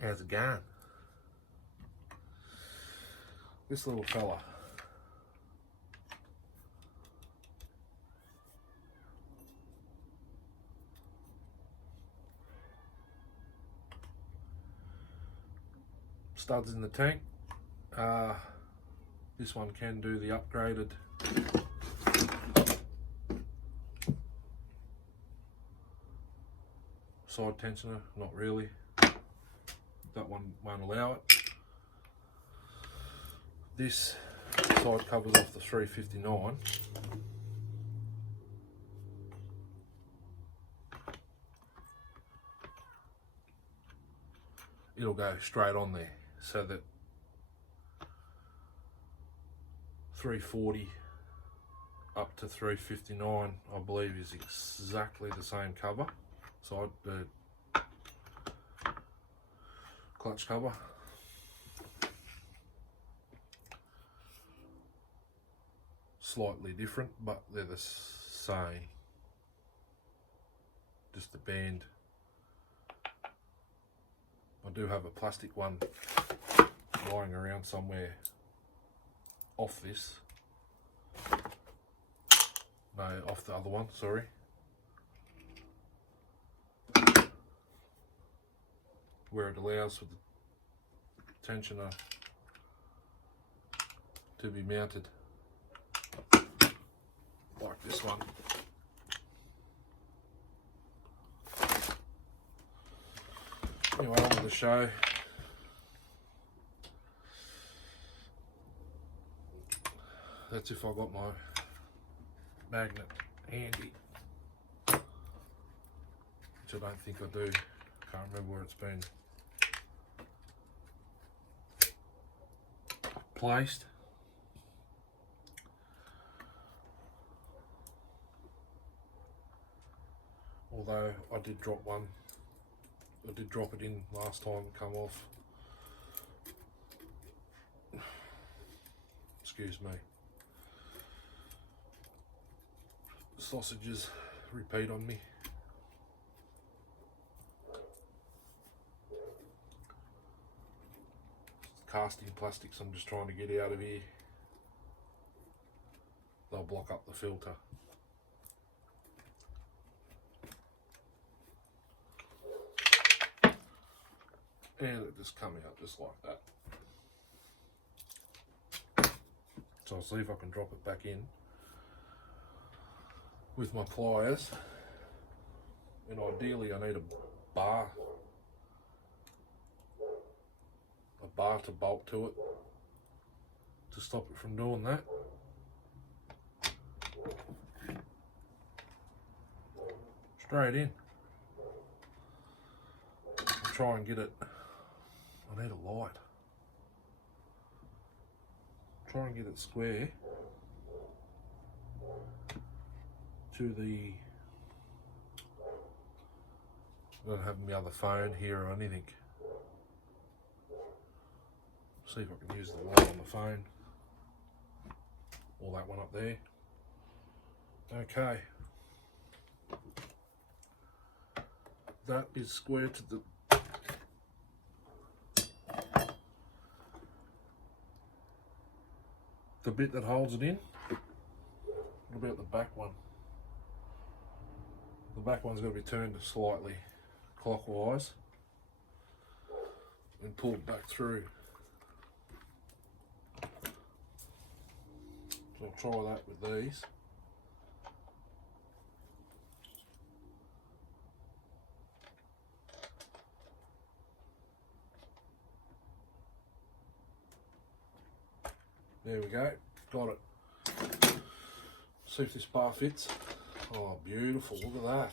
How's it going? This little fella. Studs in the tank. This one can do the upgraded side tensioner, not really. That one won't allow it. This side covers off the 359. It'll go straight on there, so that 340 up to 359, I believe, is exactly the same cover. Side clutch cover. Slightly different, but they're the same. Just the band. I do have a plastic one lying around somewhere off this. No, off the other one, sorry. Where it allows for the tensioner to be mounted like this one. Anyway, on with the show. That's if I got my magnet handy, which I don't think I do. Can't remember where it's been placed. Although I did drop one. I did drop it in last time, come off. Excuse me. Sausages repeat on me. Casting plastics I'm just trying to get out of here. They'll block up the filter. And it just come out just like that. So I'll see if I can drop it back in with my pliers. And ideally I need a bar to bolt to it to stop it from doing that. Straight in. I'll try and get it. I need a light. Try and get it square to the. I don't have my other phone here or anything. See if I can use the light on the phone. Or that one up there. Okay. That is square to the bit that holds it in. What about the back one? The back one's got to be turned slightly clockwise and pulled back through. So I'll try that with these. There we go, got it. See if this bar fits. Oh, beautiful, look at that.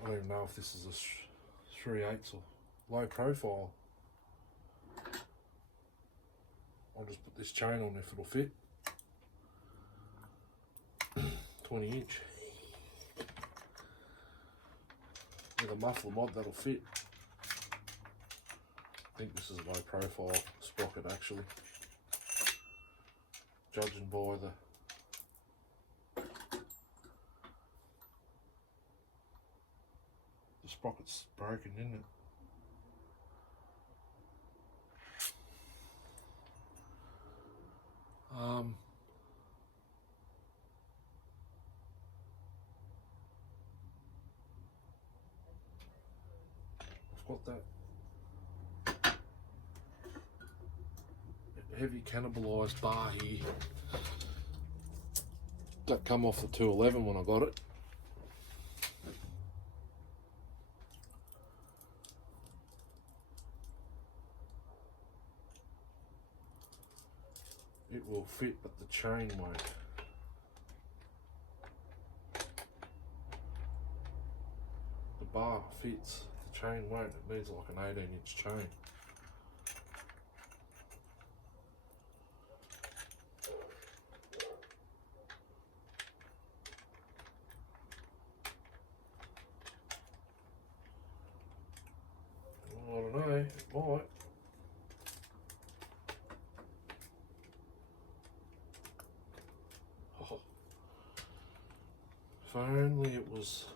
I don't even know if this is a 3/8 or low profile. I'll just put this chain on if it'll fit. 20 inch. With a muffler mod that'll fit. I think this is a low profile sprocket actually. Judging by the sprocket's broken, isn't it? I've got that heavy cannibalised bar here that come off the 211 when I got it. It will fit, but the chain won't. The bar fits, the chain won't. It needs like an 18-inch chain. I don't know, it might. Oh. If only it was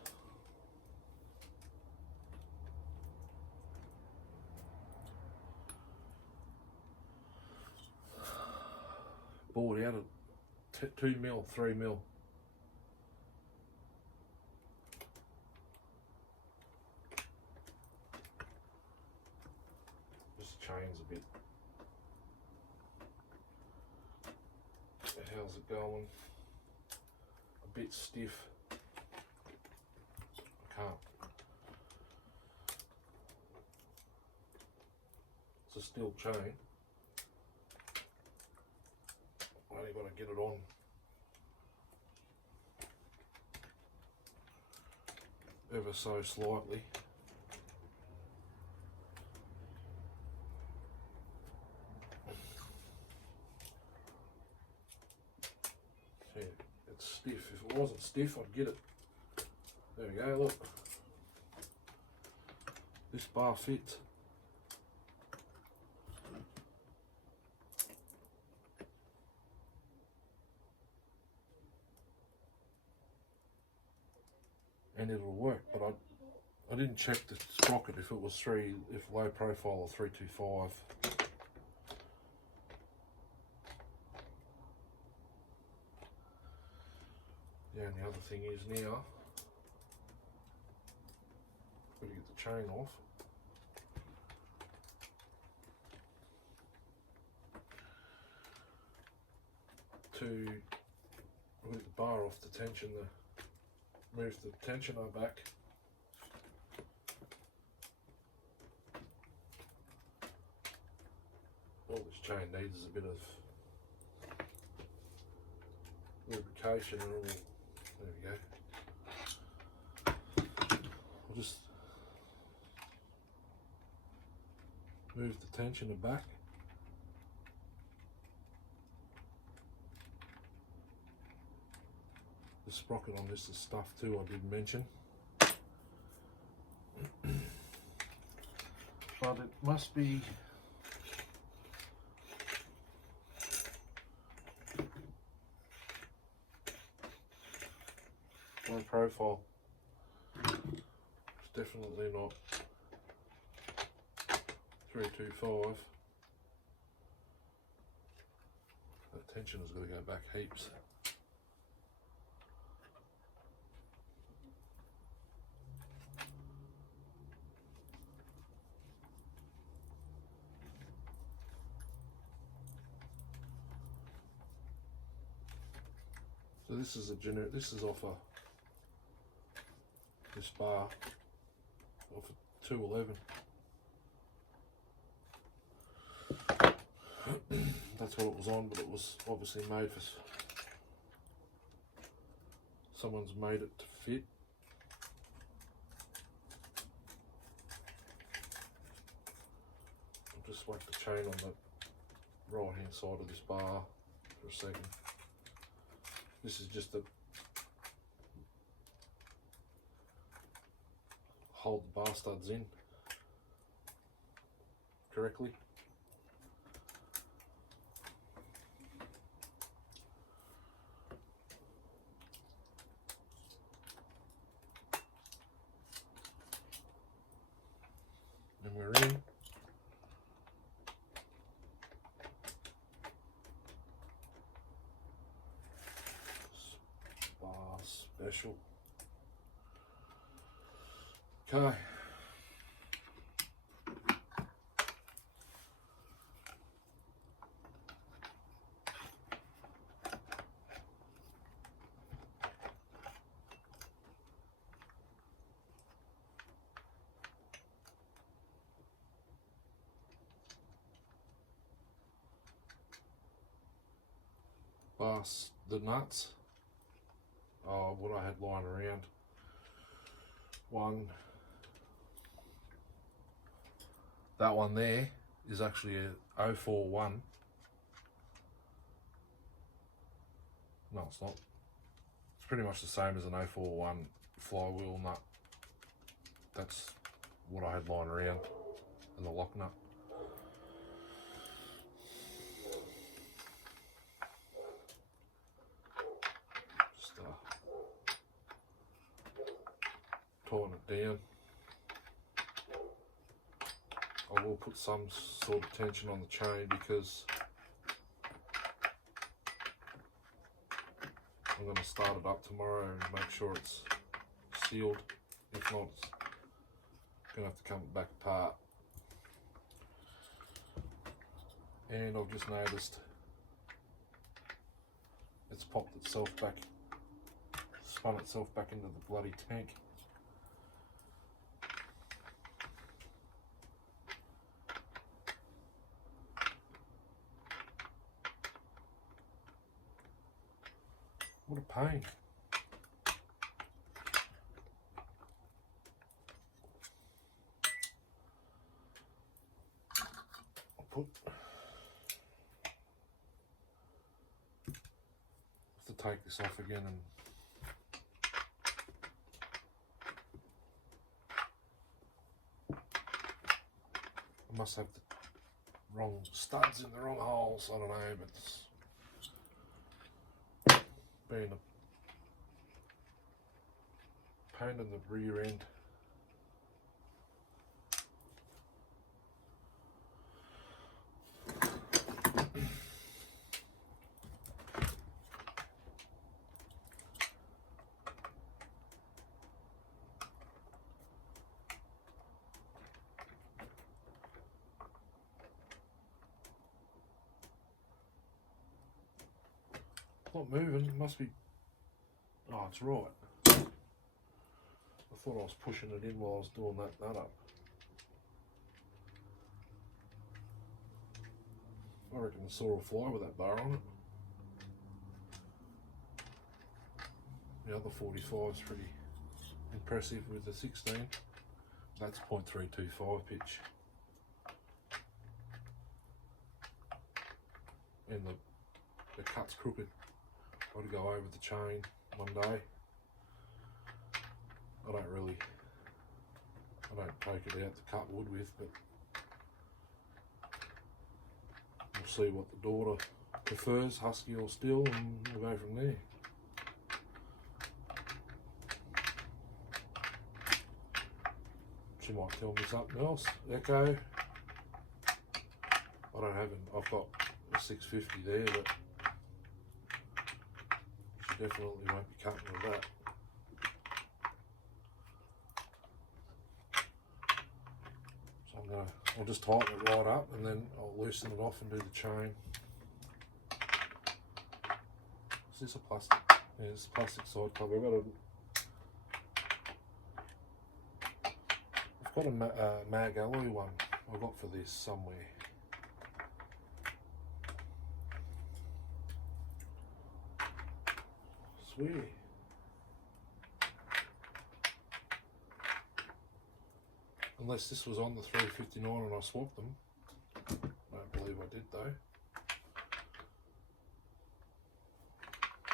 bought out at 2 mil, 3 mil. This chain's a bit. How's it going? A bit stiff. I can't. It's a steel chain. I only got to get it on. Ever so slightly. See, it's stiff. If it wasn't stiff, I'd get it. There we go, look. This bar fits. And it'll work, but I didn't check the sprocket if it was if low profile or 325. The only other thing is now, I've got to get the chain off. To move the bar off the tension, move the tensioner back. All this chain needs is a bit of lubrication and all. There we go. I'll just move the tensioner back. The sprocket on this is stuffed too, I did mention. But it must be low profile. It's definitely not 325. That tensioner's got to go back heaps. So this is a generic. This is off this bar off a 211. That's what it was on, but it was obviously made for. Someone's made it to fit. I'll just whack the chain on the right hand side of this bar for a second. This is just to hold the bar studs in correctly. special. Okay. Bust the nuts. Oh, what I had lying around. One. That one there is actually a 041. No, it's not. It's pretty much the same as an 041 flywheel nut. That's what I had lying around, and the lock nut. Just tighten it down. I will put some sort of tension on the chain because I'm going to start it up tomorrow and make sure it's sealed. If not, it's going to have to come back apart. And I've just noticed it's popped itself back, spun itself back into the bloody tank. What a pain. I'll put, have to take this off again and I must have the wrong studs in the wrong holes, I don't know, but it's being a pain in the rear end. Not moving, it must be. Oh, it's right. I thought I was pushing it in while I was doing that up. I reckon the saw will fly with that bar on it. The other 45 is pretty impressive with the 16. That's 0.325 pitch. And the cut's crooked. Got to go over the chain one day. I don't take it out to cut wood with, but we'll see what the daughter prefers, husky or steel, and we'll go from there. She might tell me something else. Echo. I don't have it. I've got a 650 there, but she definitely won't be cutting with that. So I'll just tighten it right up and then I'll loosen it off and do the chain. Is this a plastic? Yeah, it's a plastic side cover. I've got a mag alloy one I got for this somewhere. Sweet. Unless this was on the 359 and I swapped them. I don't believe I did though.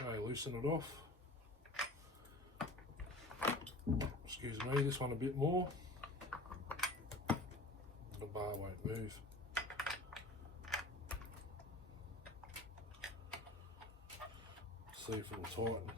Okay, loosen it off. Excuse me, this one a bit more. The bar won't move. See if it'll tighten.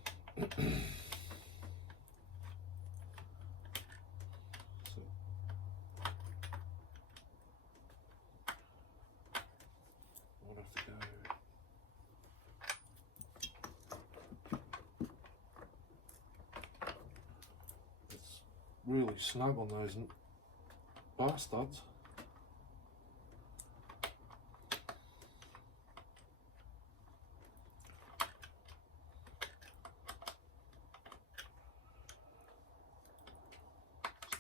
really snug on those bar studs.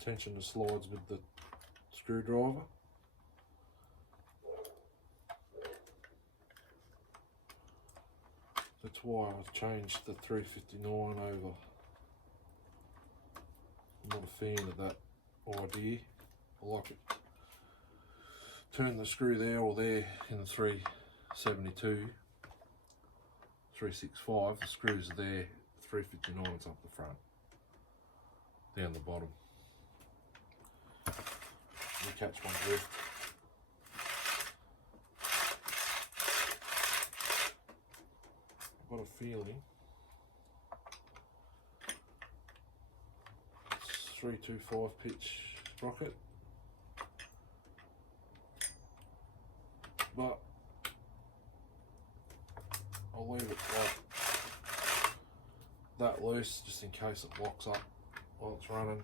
Tension the slides with the screwdriver. That's why I've changed the 359 over. I'm not a fan of that idea. I like it. Turn the screw there or there in the 372, 365. The screws are there. 359's up the front, down the bottom. You catch one drift. I've got a feeling it's 325 pitch sprocket, but I'll leave it like that loose just in case it locks up while it's running.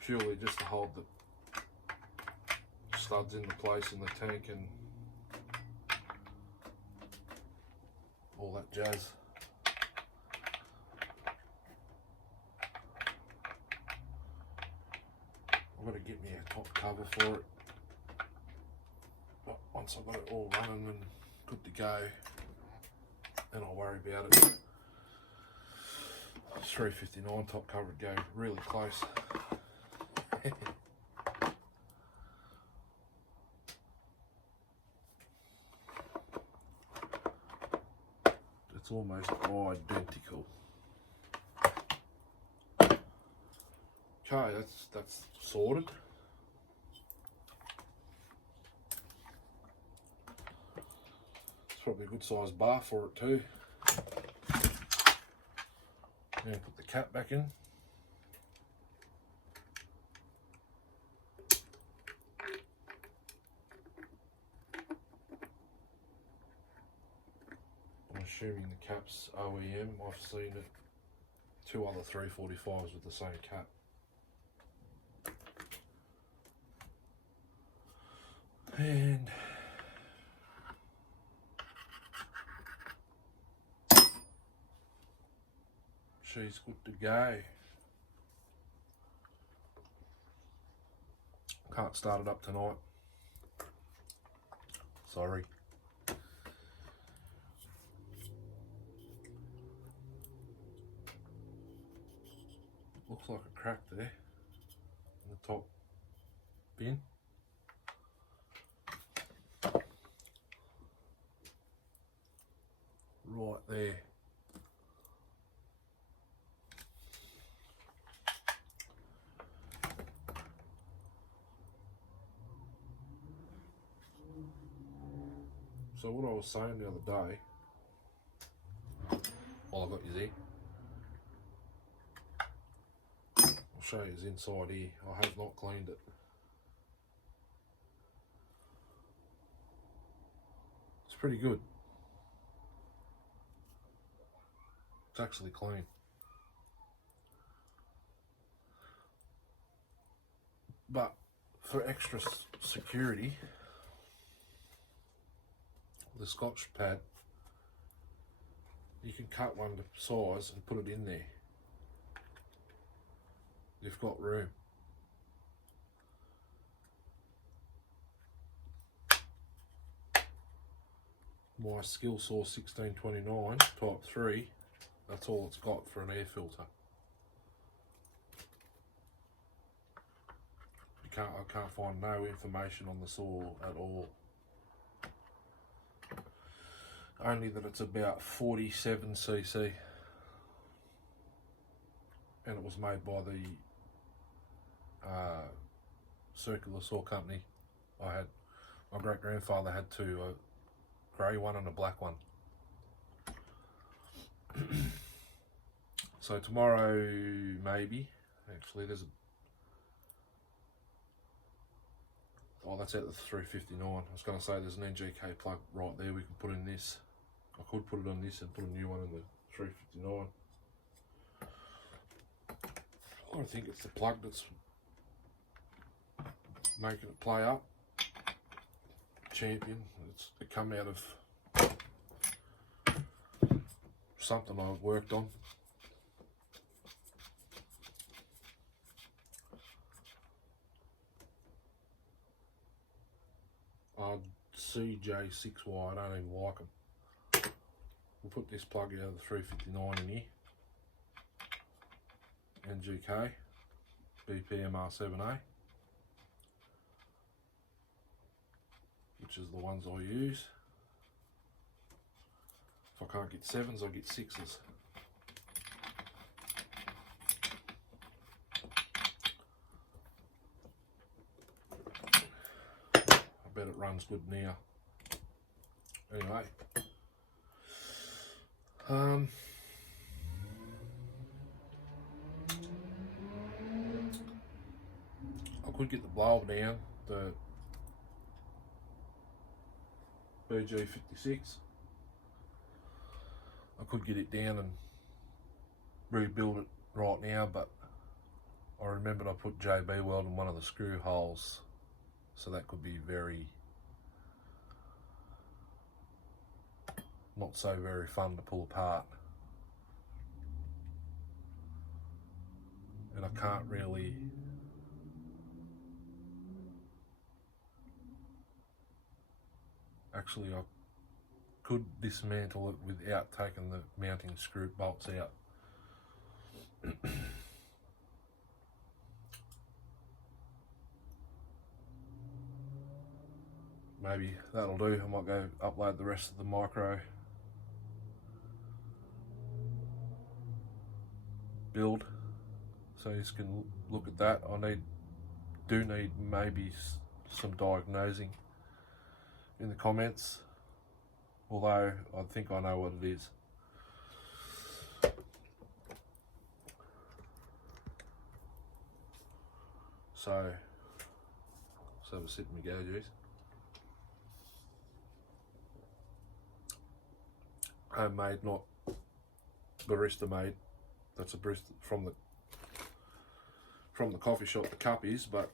Purely just to hold the studs into place in the tank and all that jazz. I'm going to get me a top cover for it, but once I've got it all running and good to go, then I'll worry about it. 359 top cover would go really close. It's almost identical. Okay, that's sorted. It's probably a good size bar for it too. Now put the cap back in. I'm assuming the cap's OEM. I've seen it, 2 other 345s with the same cap. And she's good to go. Can't start it up tonight. Sorry. Looks like a crack there in the top bin. Right there. So what I was saying the other day, while I got you there, I'll show you his inside here. I have not cleaned it. It's pretty good. It's actually clean. But for extra security, the Scotch pad, you can cut one to size and put it in there. You've got room. My Skill Saw 1629 type 3, that's all it's got for an air filter. I can't find no information on the saw at all. Only that it's about 47cc, and it was made by the circular saw company. My great grandfather had 2, a grey one and a black one. So tomorrow, maybe, actually there's that's at the 359. I was going to say there's an NGK plug right there we can put in this. I could put it on this and put a new one in the 359. I think it's the plug that's making it play up. Champion. It come out of something I've worked on. CJ6Y, I don't even like them. We'll put this plug out of the 359 in here. NGK, BPMR7A, which is the ones I use. If I can't get 7s, I get 6s. I bet it runs good now. Anyway, I could get the blower down, the BG56. I could get it down and rebuild it right now, but I remembered I put JB weld in one of the screw holes, so that could be very not so very fun to pull apart. And I can't really actually, I could dismantle it without taking the mounting screw bolts out. Maybe that'll do. I might go upload the rest of the micro build so you can look at that. I do need maybe some diagnosing in the comments, although I think I know what it is. So let's have a sip and go, geez. Homemade, not barista made. That's a barista from the coffee shop. The cup is, but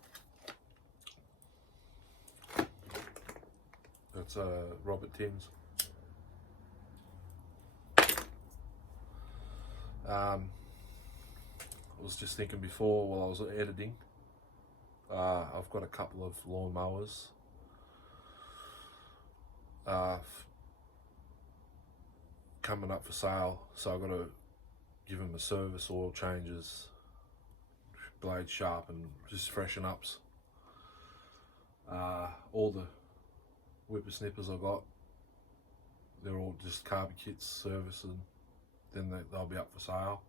that's Robert Tim's. I was just thinking before while I was editing, I've got a couple of lawn mowers coming up for sale, so I've got to give them a service, oil changes, blade sharpen, just freshen ups. All the whippersnippers I got, they're all just carby kits, service, and then they'll be up for sale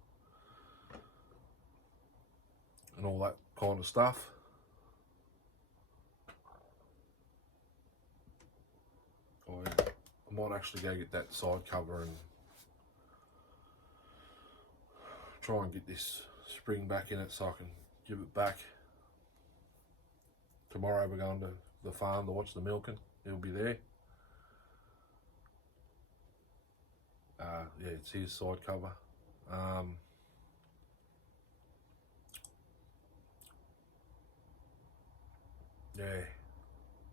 and all that kind of stuff. Oh yeah, I might actually go get that side cover and try and get this spring back in it so I can give it back. Tomorrow we're going to the farm to watch the milking. It'll be there. Yeah, it's his side cover. Yeah,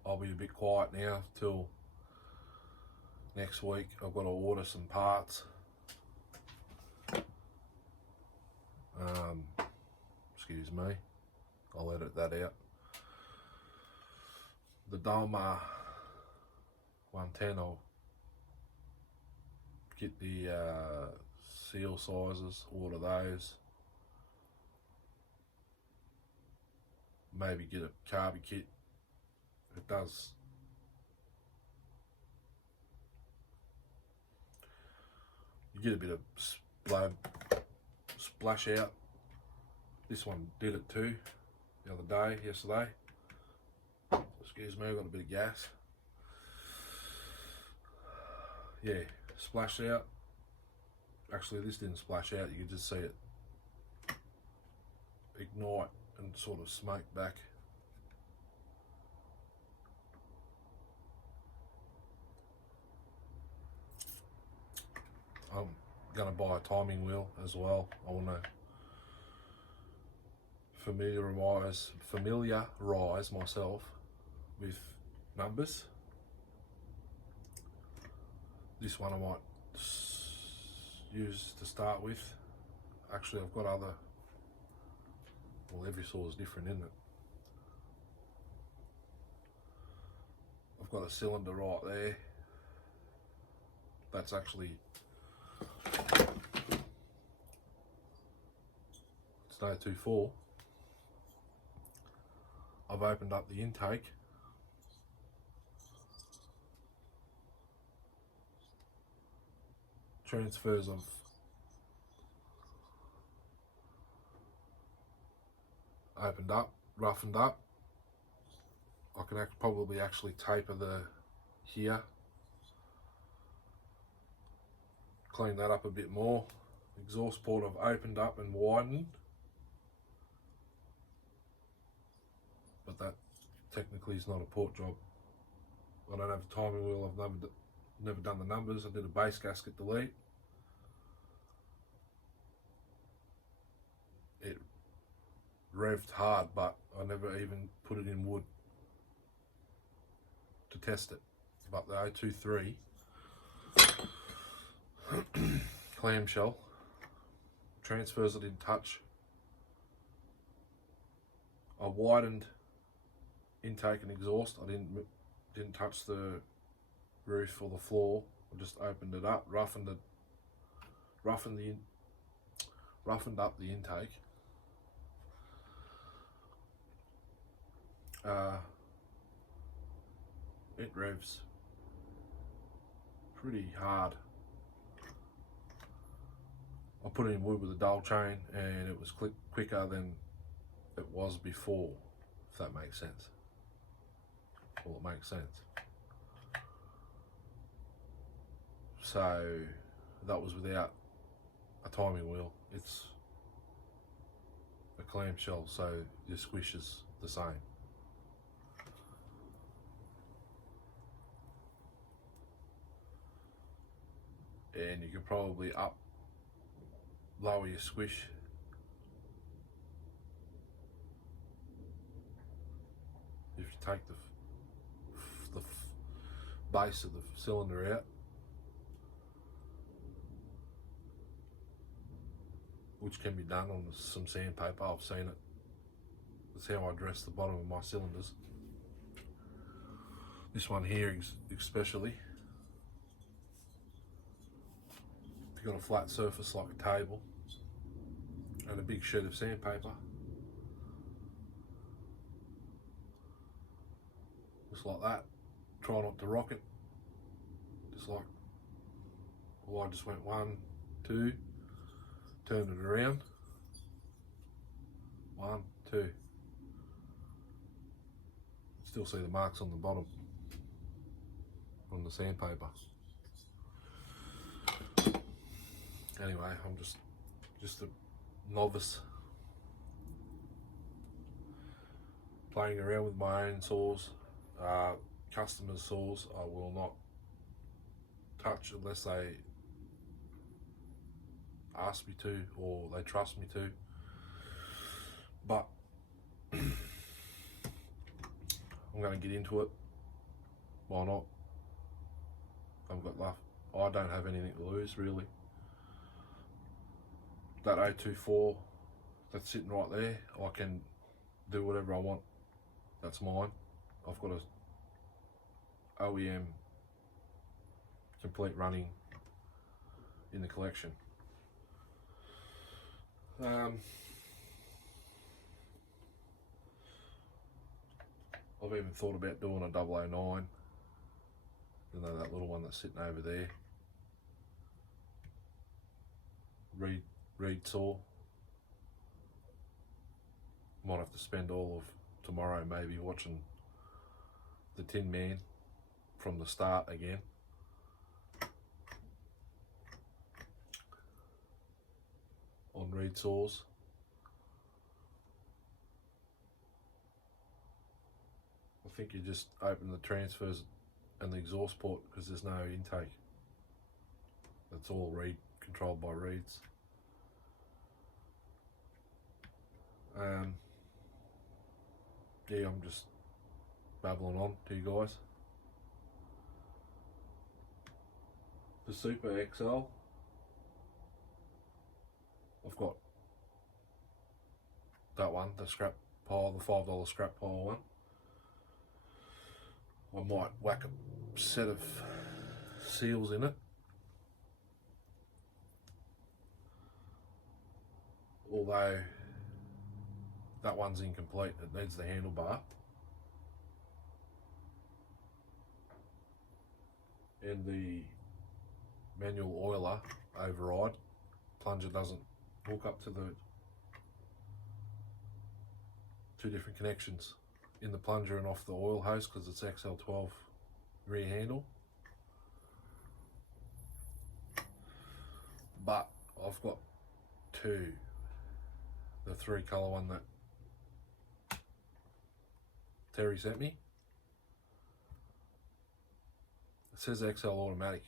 I'll be a bit quiet now till next week. I've got to order some parts. Excuse me, I'll edit that out. The Dalmar 110, I'll get the seal sizes, order those. Maybe get a carby kit. It does. You get a bit of splash out. This one did it too the other day, yesterday. Excuse me, I've got a bit of gas. Yeah, splashed out. Actually, this didn't splash out, you could just see it ignite and sort of smoke back. I'm going to buy a timing wheel as well. I want to familiarise myself with numbers. This one I might use to start with. Actually, I've got other, well, every saw is different, isn't it? I've got a cylinder right there. That's actually, it's an 024. I've opened up the intake. Transfers I've opened up, roughened up. I can probably actually taper the here, clean that up a bit more. Exhaust port I've opened up and widened, but that technically is not a port job. I don't have a timing wheel. I've never done the numbers. I did a base gasket delete. It revved hard, but I never even put it in wood to test it. But the 023 clamshell, transfers I didn't touch. I widened intake and exhaust. I didn't touch the roof or the floor. I just opened it up, roughened up the intake. It revs pretty hard. I put it in wood with a dull chain and it was quicker than it was before, if that makes sense. Well, it makes sense. So that was without a timing wheel. It's a clamshell, so your squish is the same. And you can probably lower your squish. If you take the base of the cylinder out, which can be done on some sandpaper. I've seen it. That's how I dress the bottom of my cylinders. This one here especially. If you've got a flat surface like a table and a big shed of sandpaper, just like that, try not to rock it. Just like, well, I just went 1, 2, turned it around, 1, 2. Still see the marks on the bottom on the sandpaper. Anyway, I'm just a novice playing around with my own saws. Customers' saws I will not touch unless they ask me to or they trust me to. But I'm going to get into it. Why not? I don't have anything to lose, really. That 024 that's sitting right there, I can do whatever I want. That's mine. I've got a OEM complete running in the collection. I've even thought about doing a 009, you know, that little one that's sitting over there. Reed saw. Might have to spend all of tomorrow maybe watching the Tin Man from the start again. On reed saws. I think you just open the transfers and the exhaust port because there's no intake. That's all controlled by reeds. yeah, I'm just babbling on to you guys. The Super XL, I've got that one, the scrap pile, the $5 scrap pile one. I might whack a set of seals in it, although that one's incomplete, it needs the handlebar. And the manual oiler override plunger doesn't hook up to the two different connections in the plunger and off the oil hose because it's XL12 rear handle. But I've got two, the 3-colour one that Terry sent me. It says XL automatic,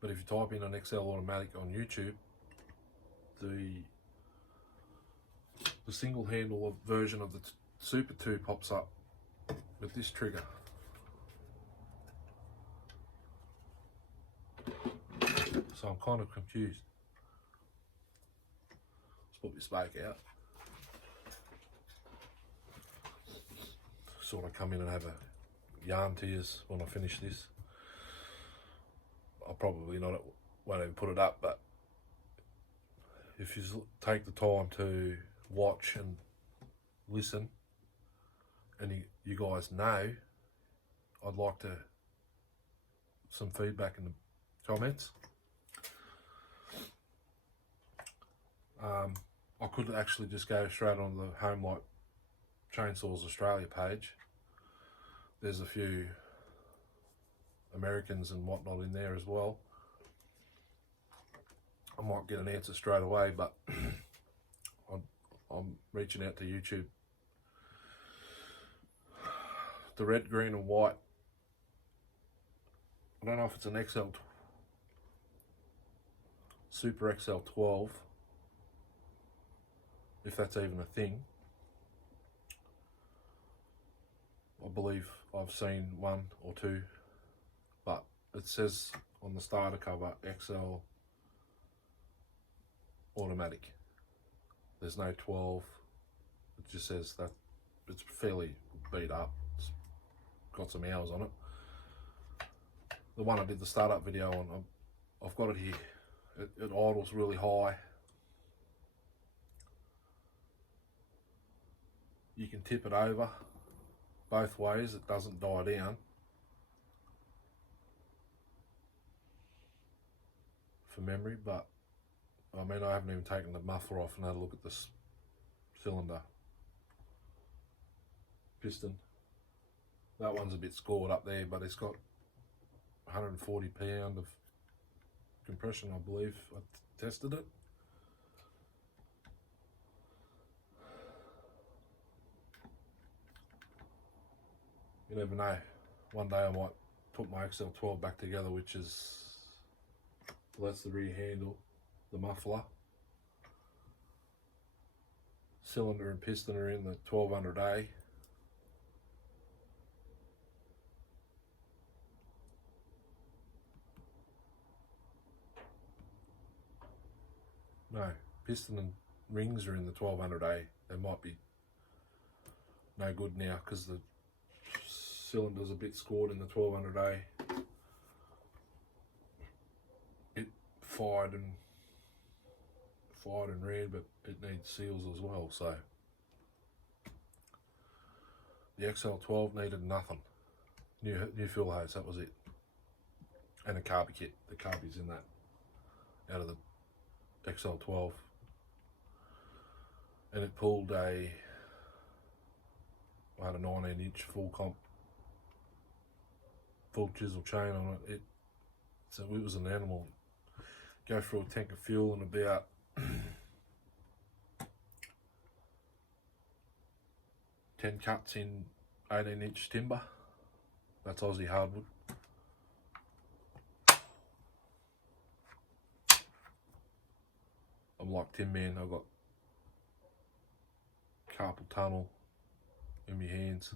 but if you type in an XL automatic on YouTube, the single handle version of the Super 2 pops up with this trigger. So I'm kind of confused. Let's put this back out. Sort of come in and have a yarn to you when I finish this. I'll probably not, won't even put it up, but if you take the time to watch and listen, and you guys know, I'd like some feedback in the comments. I could actually just go straight on the Home Light Chainsaws Australia page. There's a few Americans and whatnot in there as well. I might get an answer straight away, but I'm reaching out to YouTube. The red, green and white, I don't know if it's an Super XL12, if that's even a thing. I believe I've seen one or two, but it says on the starter cover XL automatic. There's no 12. It just says that it's fairly beat up. It's got some hours on it. The one I did the startup video on, I've got it here. It idles really high. You can tip it over both ways, it doesn't die down. For memory, but I mean, I haven't even taken the muffler off and had a look at this cylinder piston. That one's a bit scored up there, but it's got 140 pound of compression, I believe. I tested it. You never know. One day I might put my XL12 back together, which is, well, that's the rear handle, the muffler. Cylinder and piston are in the 1200A. No, piston and rings are in the 1200A. They might be no good now because the cylinder's a bit scored in the 1200A. It fired and red, but it needs seals as well. So the XL12 needed nothing. New fuel hose, that was it, and a carby kit. The carby's in that out of the XL12, and it pulled I had a 19-inch full chisel chain on it. So it was an animal. Go through a tank of fuel and about 10 cuts in 18-inch timber. That's Aussie hardwood. I'm like Tin Man. I've got carpal tunnel in my hands.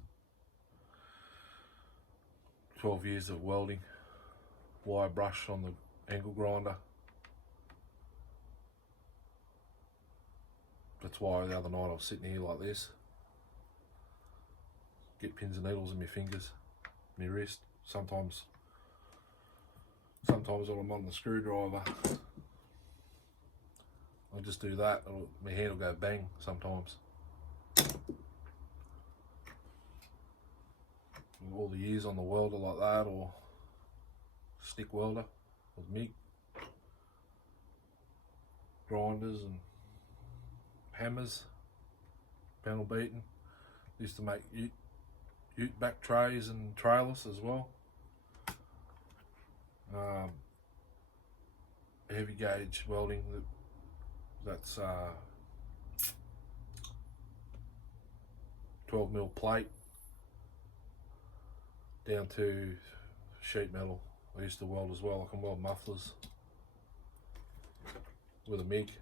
12 years of welding, wire brush on the angle grinder. That's why the other night I was sitting here like this. Get pins and needles in my fingers, my wrist. Sometimes when I'm on the screwdriver, I'll just do that, or my hand will go bang sometimes. All the years on the welder like that, or stick welder with MIG, grinders and hammers, panel beating. Used to make ute back trays and trailers as well. Heavy gauge welding, that's 12mm plate down to sheet metal. I used to weld as well. I can weld mufflers with a MIG.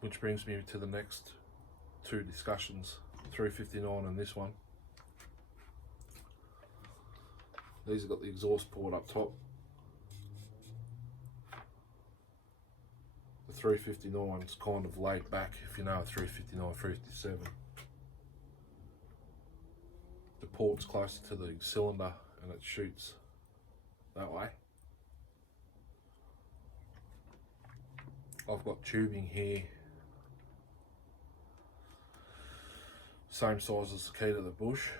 Which brings me to the next two discussions, 359 and this one. These have got the exhaust port up top. The 359 is kind of laid back, if you know a 359, 357. The port's closer to the cylinder and it shoots that way. I've got tubing here, same size as the key to the bush.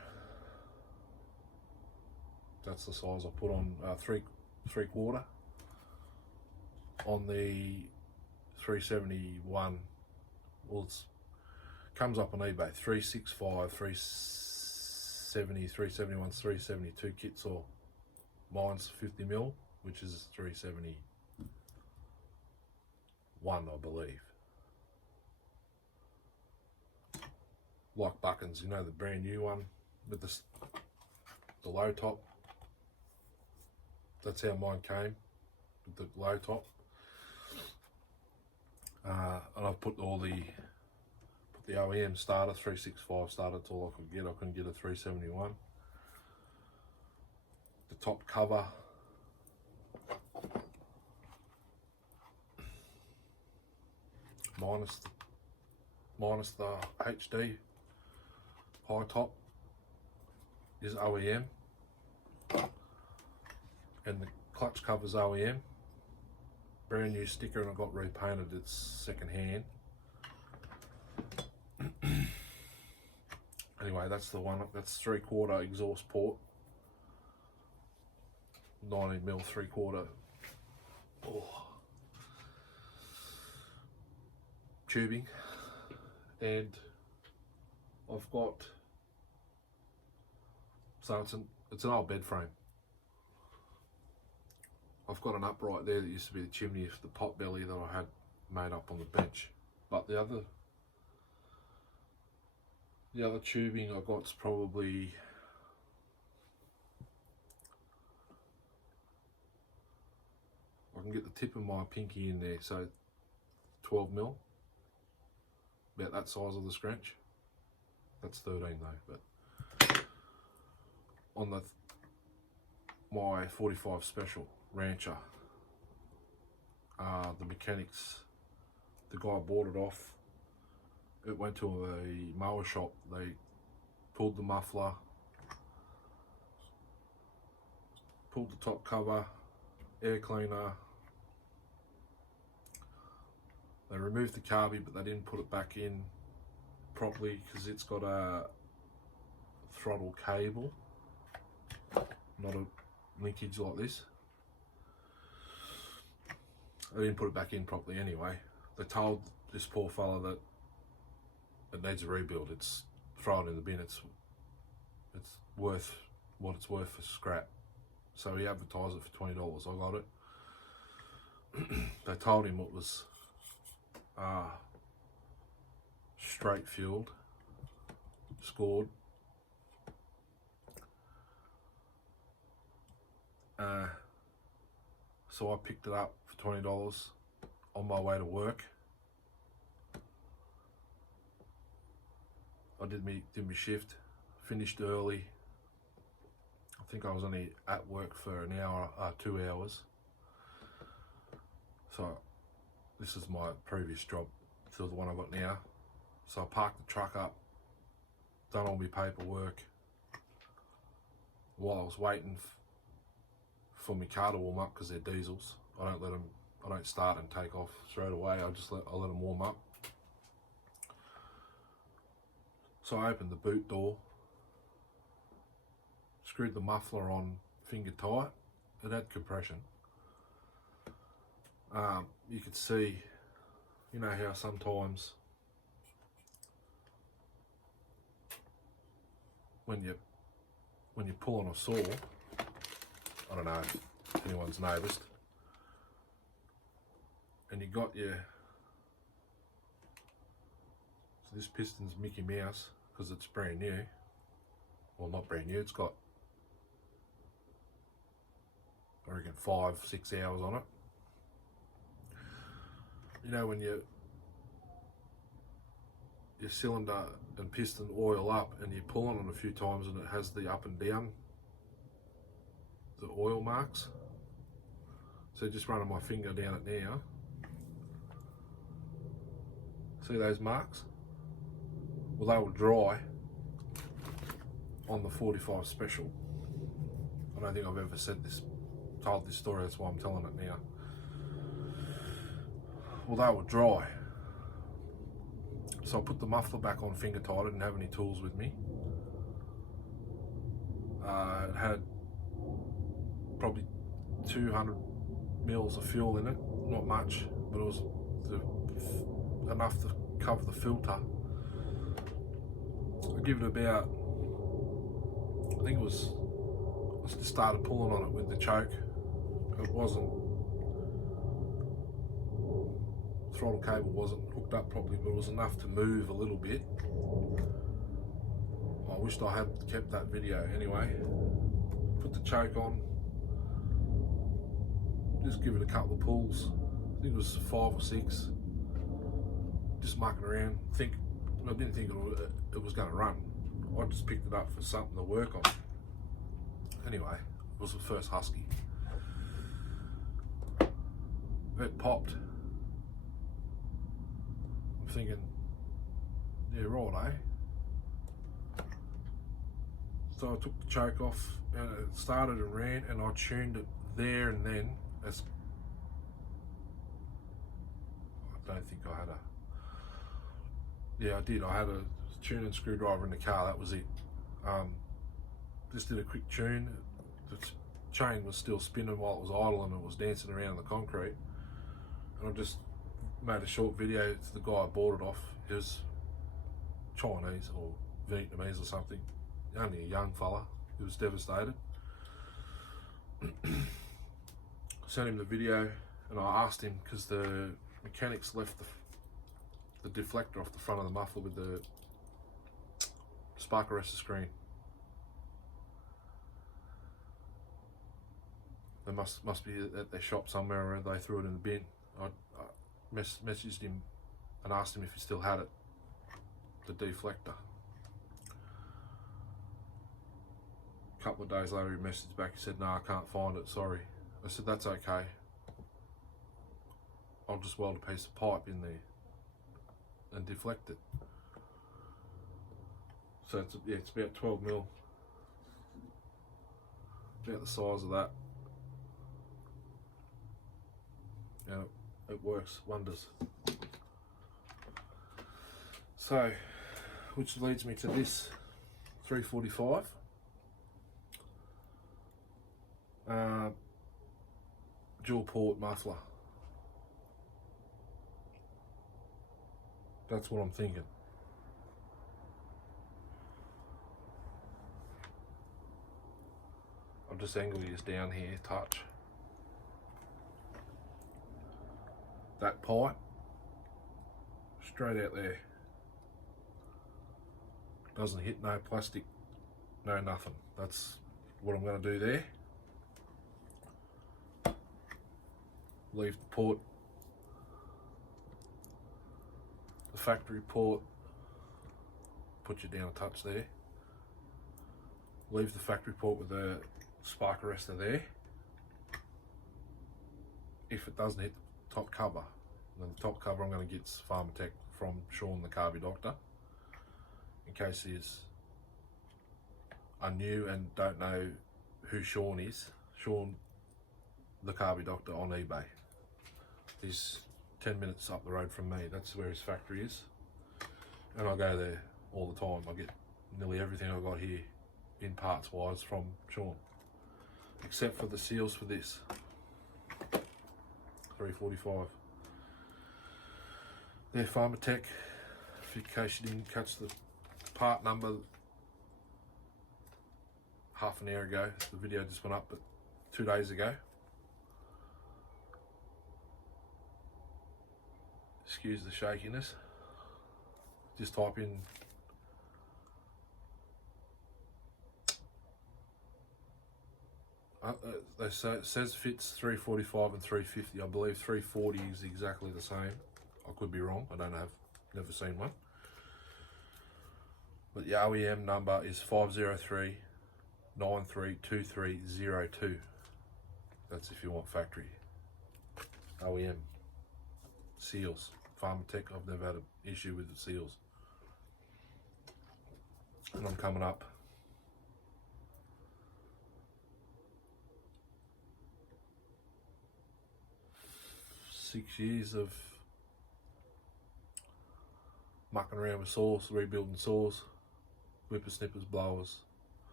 That's the size I put on three quarter on the 371. Well, it comes up on eBay 365, 370, 371, 372 kits, or mine's 50mm, which is 371, I believe. Like Buckins, you know, the brand new one with the low top. That's how mine came, with the low top. And I've put the OEM starter, 365 starter, that's all I could get. I couldn't get a 371. The top cover, minus the HD high top, is OEM. And the clutch cover's OEM. Brand new sticker, and I got repainted. It's second hand. Anyway, that's the one. That's 3/4 exhaust port, 90mm 3/4 tubing, and I've got, so it's an old bed frame. I've got an upright there that used to be the chimney of the pot belly that I had made up on the bench. But the other tubing I got's probably, I can get the tip of my pinky in there, so 12mm, about that size of the scratch. That's 13 though, but on my 45 Special Rancher, the mechanics, the guy bought it off. It went to a mower shop. They pulled the muffler, pulled the top cover, air cleaner. They removed the carby, but they didn't put it back in properly because it's got a throttle cable, not a linkage like this. They didn't put it back in properly anyway. They told this poor fella that it needs a rebuild. It's, throw it in the bin. It's worth what it's worth for scrap. So he advertised it for $20. I got it. They told him it was straight fueled, scored. So I picked it up for $20 on my way to work. I did my shift, finished early. I think I was only at work for an hour, 2 hours. So this is my previous job to the one I got now. So I parked the truck up, done all my paperwork. While I was waiting for my car to warm up, because they're diesels, I don't start and take off straight away. I let them warm up. So I opened the boot door, screwed the muffler on finger tight. It had compression. You could see, you know how sometimes when you pull on a saw, I don't know if anyone's noticed, and you got your, so this piston's Mickey Mouse because it's brand new. Well, not brand new, it's got, I reckon, 5-6 hours on it. You know, when your cylinder and piston oil up and you pull on it a few times and it has the up and down, the oil marks. So just running my finger down it now. See those marks? Well, they were dry on the 45 Special. I don't think I've ever told this story, that's why I'm telling it now. Well, they were dry. So I put the muffler back on finger tight. I didn't have any tools with me. It had probably 200 mils of fuel in it. Not much, but it was enough to cover the filter. I give it about, I think it was, I just started pulling on it with the choke. It wasn't, throttle cable wasn't hooked up properly, but it was enough to move a little bit. I wished I had kept that video. Anyway, put the choke on, just give it a couple of pulls. I think it was 5 or 6. Just mucking around. I didn't think it was going to run. I just picked it up for something to work on. Anyway, it was the first Husky. It popped. I'm thinking, yeah, right, eh? So I took the choke off and it started and ran, and I tuned it there and then. I don't think I had I did. I had a tuning screwdriver in the car, that was it. Just did a quick tune. The chain was still spinning while it was idle and it was dancing around the concrete. And I just made a short video to the guy I bought it off. He was Chinese or Vietnamese or something, only a young fella. He was devastated. Sent him the video and I asked him, because the mechanics left the deflector off the front of the muffler with the spark arrestor screen. They must be at their shop somewhere, or they threw it in the bin. I messaged him and asked him if he still had it, the deflector. A couple of days later he messaged back, he said, no, I can't find it, sorry. I said, that's okay. I'll just weld a piece of pipe in there and deflect it. So it's about 12 mil, about the size of that. And it works wonders. So, which leads me to this 345. Dual port muffler. That's what I'm thinking. I'll just angle this down here, touch. That pipe, straight out there. Doesn't hit no plastic, no nothing. That's what I'm going to do there. Leave the port, the factory port put you down a touch there. Leave the factory port with the spark arrestor there. If it doesn't hit the top cover, then the top cover I'm going to get Husqvarna Tech from Sean the Carby Doctor, in case he's new and don't know who Sean is. Sean the Carby Doctor on eBay. He's 10 minutes up the road from me. That's where his factory is, and I go there all the time. I get nearly everything I got here in parts wise from Sean, except for the seals for this 345. They're Husqvarna Tech. In case you didn't catch the part number half an hour ago, the video just went up, but 2 days ago. Excuse the shakiness. Just type in it says fits 345 and 350. I believe 340 is exactly the same. I could be wrong. I don't have, never seen one. But the OEM number is 503932302. That's if you want factory. OEM seals. Husqvarna Tech. I've never had an issue with the seals. And I'm coming up. Six years of mucking around with saws, rebuilding saws, whippersnippers, blowers.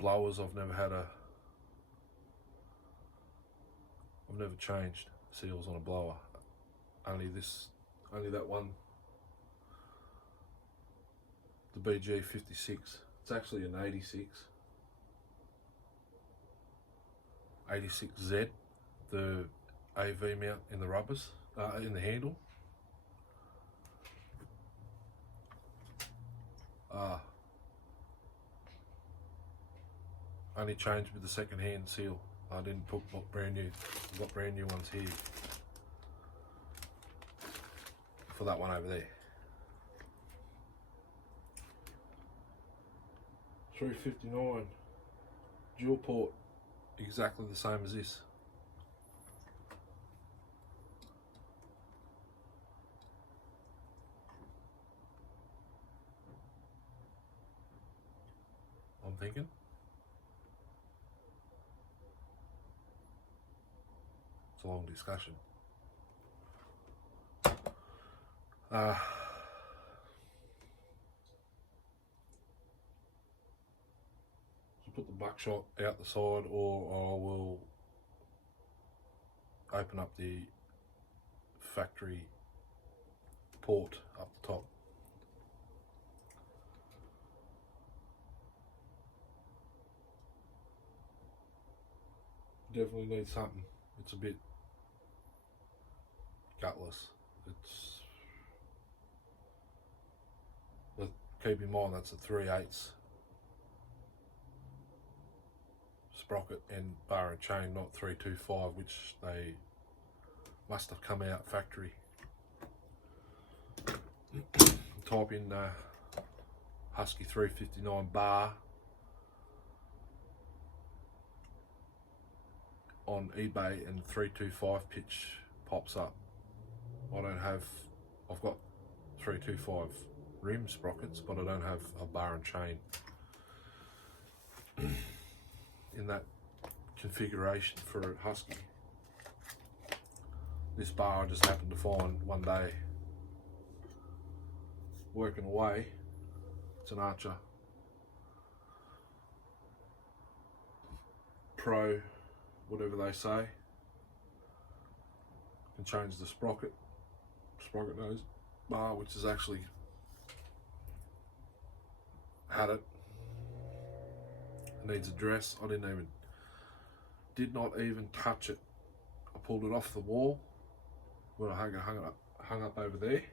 Blowers, I've never changed seals on a blower. Only that one, the BG56. It's actually an 86Z, the AV mount in the rubbers, in the handle. Only changed with the second hand seal. I didn't put brand new. I've got brand new ones here for that one over there. 359 dual port, exactly the same as this. I'm thinking. It's a long discussion. So put the buckshot out the side, or I will open up the factory port up the top. Definitely need something. It's a bit gutless. But keep in mind that's a 3/8 sprocket and bar and chain, not 325, which they must have come out factory. Type in Husky 359 bar on eBay and 325 pitch pops up. I've got 325 rim sprockets, but I don't have a bar and chain in that configuration for a Husky. This bar I just happened to find one day working away. It's an Archer Pro, whatever they say. Can change the sprocket nose bar, which is actually had it. It needs a dress. I did not even touch it. I pulled it off the wall when I hung up over there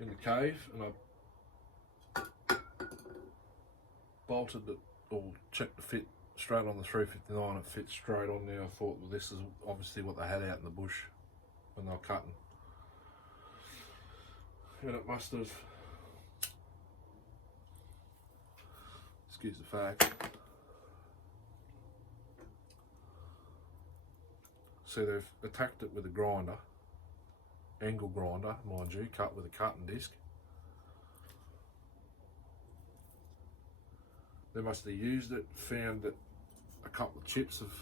in the cave, and I bolted it or checked the fit straight on the 359. It fits straight on there. I thought, well, this is obviously what they had out in the bush when they were cutting. and it must have, excuse the fact, so they've attacked it with a grinder, angle grinder mind you, cut with a cutting disc. They must have used it, found that a couple of chips of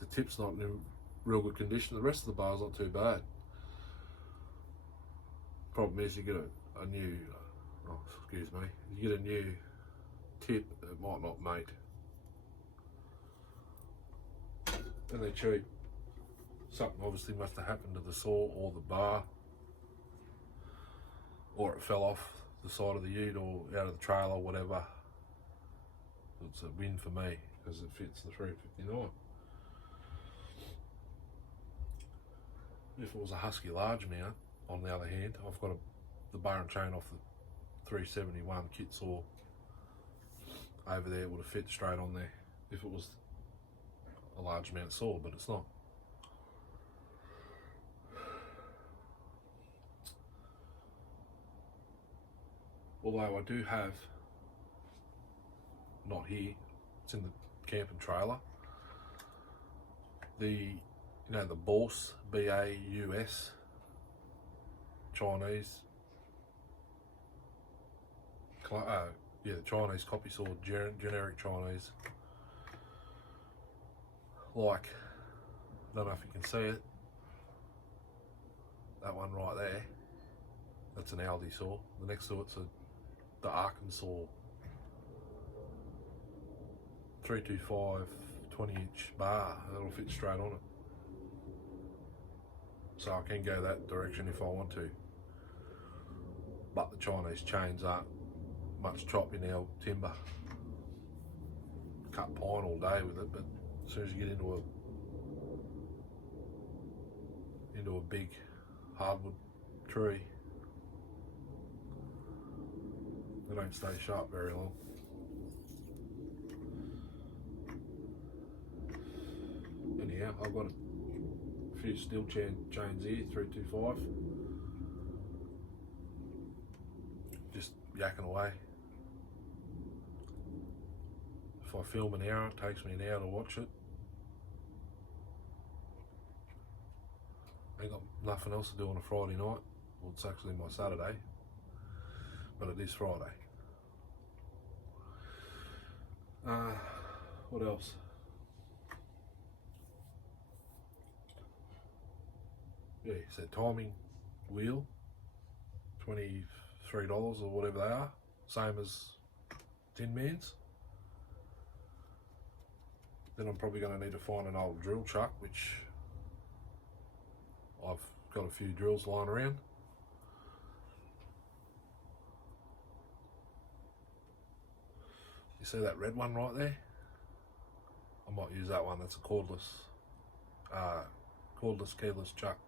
the tip's not in real good condition. The rest of the bar's not too bad. Problem is you get a new, oh, excuse me, you get a new tip, it might not mate. And they're cheap. Something obviously must have happened to the saw or the bar, or it fell off the side of the ute or out of the trailer or whatever. It's a win for me because it fits the 359. If it was a Husky large mount, on the other hand, I've got the bar and chain off the 371 kit saw over there, would have fit straight on there if it was a large mount saw, but it's not. Although I do have, not here, it's in the camping trailer, the the Boss, B-A-U-S, Chinese, the Chinese copy saw, generic Chinese, like, I don't know if you can see it, that one right there, that's an Aldi saw. The next to it's the Arkansas 325 20-inch bar, that'll fit straight on it. So I can go that direction if I want to. But the Chinese chains aren't much chop in our timber. Cut pine all day with it, but as soon as you get into a big hardwood tree, they don't stay sharp very long. Anyhow, I've got a few steel chains here, 325. Just yakking away. If I film an hour, it takes me an hour to watch it. Ain't got nothing else to do on a Friday night. Well, it's actually my Saturday, but it is Friday. What else? Yeah, so timing wheel, $23 or whatever they are, same as Tin Man's. Then I'm probably going to need to find an old drill chuck, which I've got a few drills lying around. You see that red one right there? I might use that one. That's a cordless keyless chuck.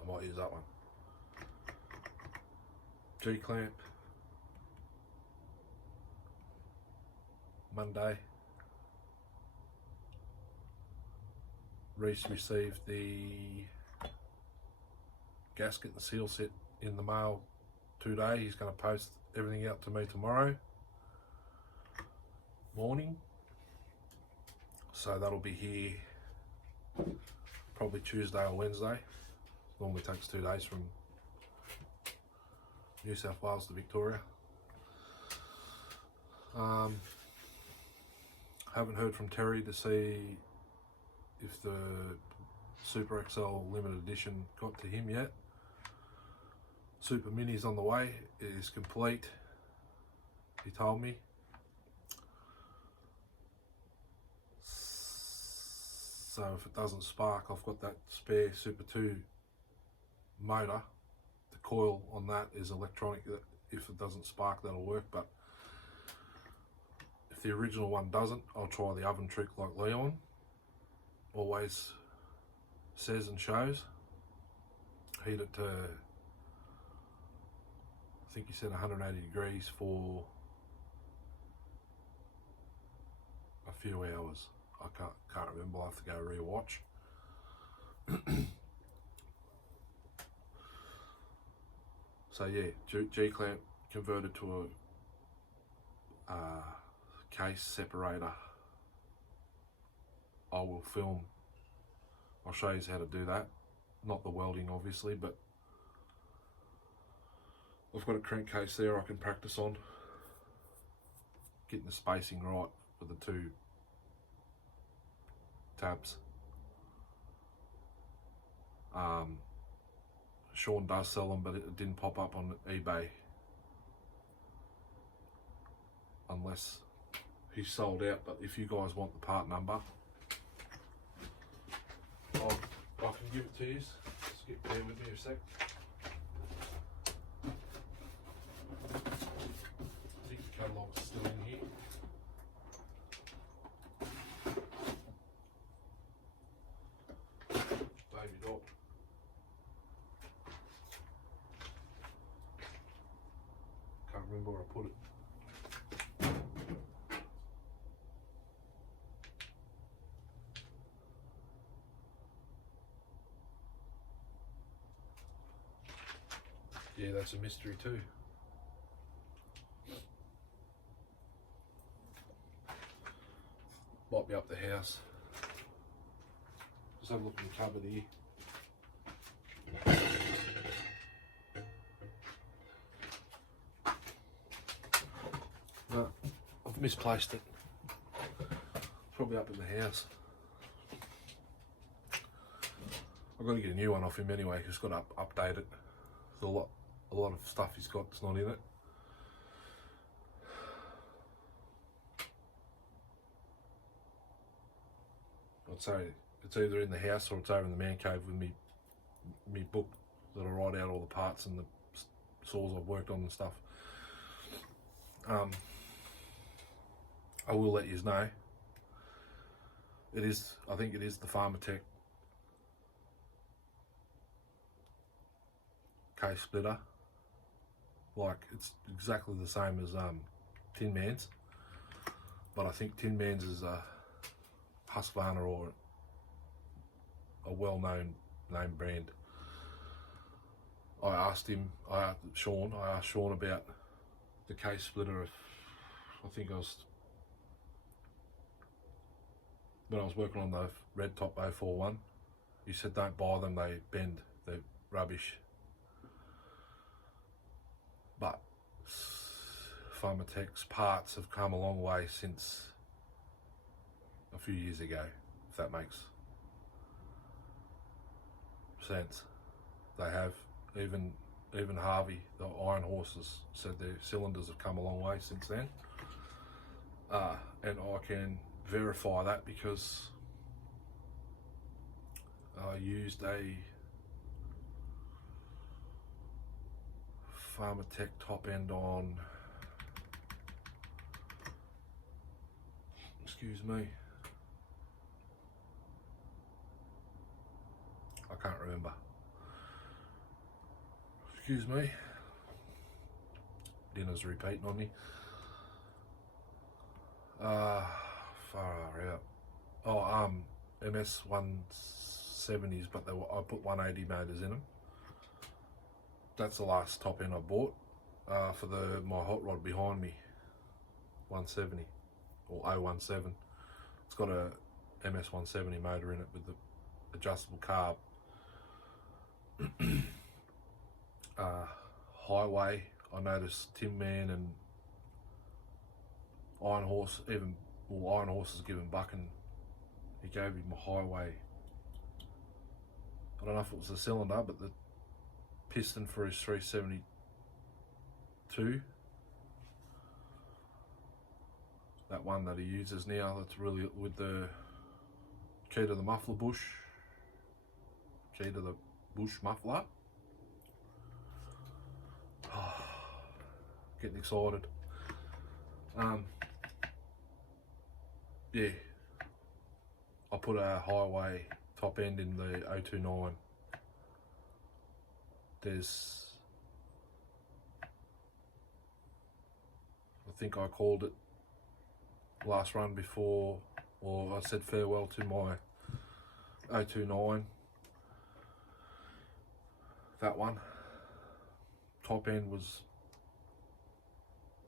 I might use that one. G-clamp. Monday. Reese received the gasket and seal set in the mail today. He's going to post everything out to me tomorrow morning. So that'll be here probably Tuesday or Wednesday. Normally takes 2 days from New South Wales to Victoria. Haven't heard from Terry to see if the Super XL limited edition got to him yet. Super Mini's on the way. It is complete, he told me. So if it doesn't spark, I've got that spare Super 2 motor. The coil on that is electronic. If it doesn't spark, that'll work, but if the original one doesn't, I'll try the oven trick like Leon always says and shows. Heat it to, I think he said 180 degrees for a few hours. I can't remember, I'll have to go rewatch. So yeah, G-clamp converted to a case separator. I will film, I'll show you how to do that. Not the welding obviously, but I've got a crankcase there I can practice on. Getting the spacing right for the two tabs. Sean does sell them, but it didn't pop up on eBay unless he's sold out. But if you guys want the part number, I can give it to you. Just get there with me a sec. I think the catalogue's still in here. Baby dot. Can't remember where I put it. Yeah, that's a mystery too. Might be up the house. Just have a look in the cupboard here. No, I've misplaced it. It's probably up in the house. I've got to get a new one off him anyway, because I've got to update it. There's a lot of stuff he's got that's not in it. I'd say it's either in the house or it's over in the man cave with me book that I write out all the parts and the saws I've worked on and stuff. I will let you know. I think it is the Pharmatech case splitter. Like, it's exactly the same as Tin Man's, but I think Tin Man's is a Husqvarna or a well-known name brand. I asked Sean about the case splitter. I think when I was working on the red top 041, he said don't buy them, they bend, they're rubbish. But Pharmatech's parts have come a long way since a few years ago, if that makes sense. They have. Even Harvey, the Iron Horses, said their cylinders have come a long way since then. And I can verify that because I used a Pharmatech top end on, excuse me, I can't remember. Excuse me. Dinner's repeating on me. Far out. Oh, MS 170s, but I put 180 motors in them. That's the last top end I bought for my hot rod behind me, 170 or 017. It's got a MS 170 motor in it with the adjustable carb. Highway, I noticed Tin Man and Iron Horse, Iron Horse is giving Bucking, he gave him a Highway. I don't know if it was the cylinder, but the piston for his 372, that one that he uses now, that's really with the key to the muffler bush, key to the bush muffler. Getting excited. Yeah, I put a Highway top end in the 029. I think I called it last run before, or I said farewell to my 029 that one. Top end was,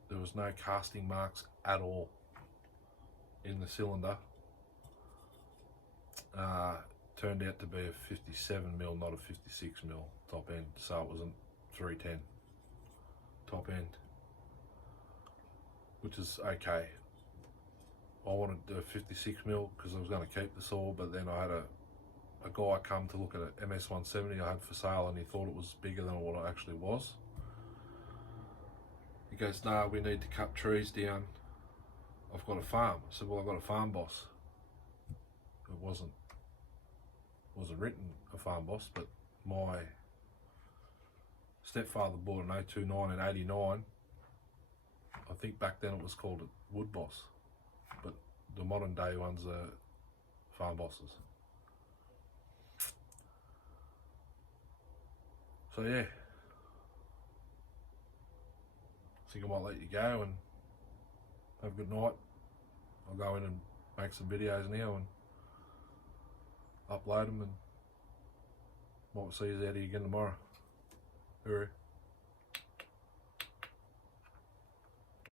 there was no casting marks at all in the cylinder. Turned out to be a 57mm, not a 56mm top end, so it wasn't 310 top end, which is okay. I wanted a 56mm because I was going to keep the saw, but then I had a guy come to look at an MS170 I had for sale, and he thought it was bigger than what it actually was. He goes, "No, we need to cut trees down. I've got a farm." I said, "Well, I've got a farm boss." It wasn't written a farm boss, but my stepfather bought an 029 in '89. I think back then it was called a wood boss, but the modern day ones are farm bosses. So yeah, I think I might let you go and have a good night. I'll go in and make some videos now and upload them, and might see you out here again tomorrow. Hooroo.